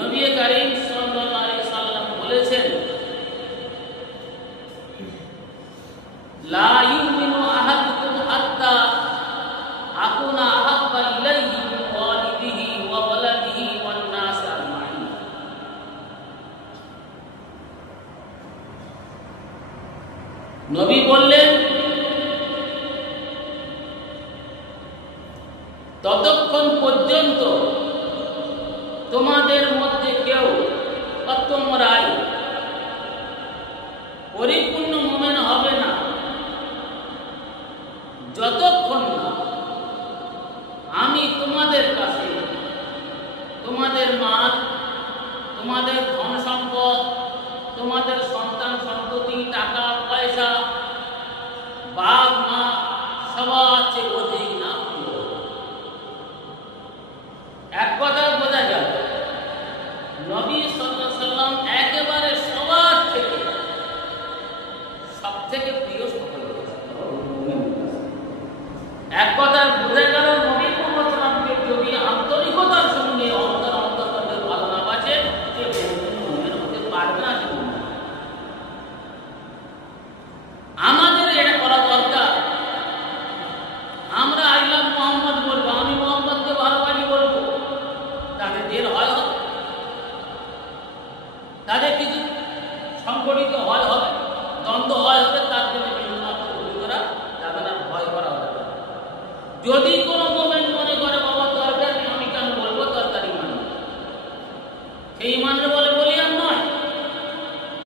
নবী করিম সাল্লাল্লাহু আলাইহি সাল্লাম বলেছেন, লা ইউমিনু আহাদুকুম হাত্তা আকুনা আহাব্বা ইলাইহি মিন ওয়ালিদিহি ওয়া ওয়ালাদিহি ওয়ান নাস আজমাইন। নবী বললেন, ততক্ষণ পর্যন্ত তোমাদের মধ্যে কেউ তোমরাই পরিপূর্ণ মুমিন হবে না, যতক্ষণ না আমি তোমাদের কাছে তোমাদের মাল, তোমাদের ধন সম্পদ, তোমাদের সন্তান সন্ততি, টাকা পয়সা, বাপ মা সবার চেয়ে অধিক না। এক কথা বোঝা গেল, নবী সাল্লাল্লাহু আলাইহি সাল্লাম একেবারে সবার থেকে সব থেকে প্রিয় সকল। এক কথা বোঝা গেল, নবী মুহাম্মদ সাল্লাল্লাহু আলাইহি সাল্লামকে যদি আন্তরিকতার সঙ্গে অন্তরে ভালো না বাসে, সে মুমিন হতে পারবে না। আমাদের এটা করা দরকার। আমরা আই লাভ মোহাম্মদ বলবো, আমি মোহাম্মদকে ভালোবাসি বলবো, তাদের জেল হয় হবে, তাদের কিছু সংগঠিত হয় হবে, দ্বন্দ্ব হয় হবে, তার জন্য বিভিন্ন অভিযোগরা যাবে না, ভয় করা হবে। যদি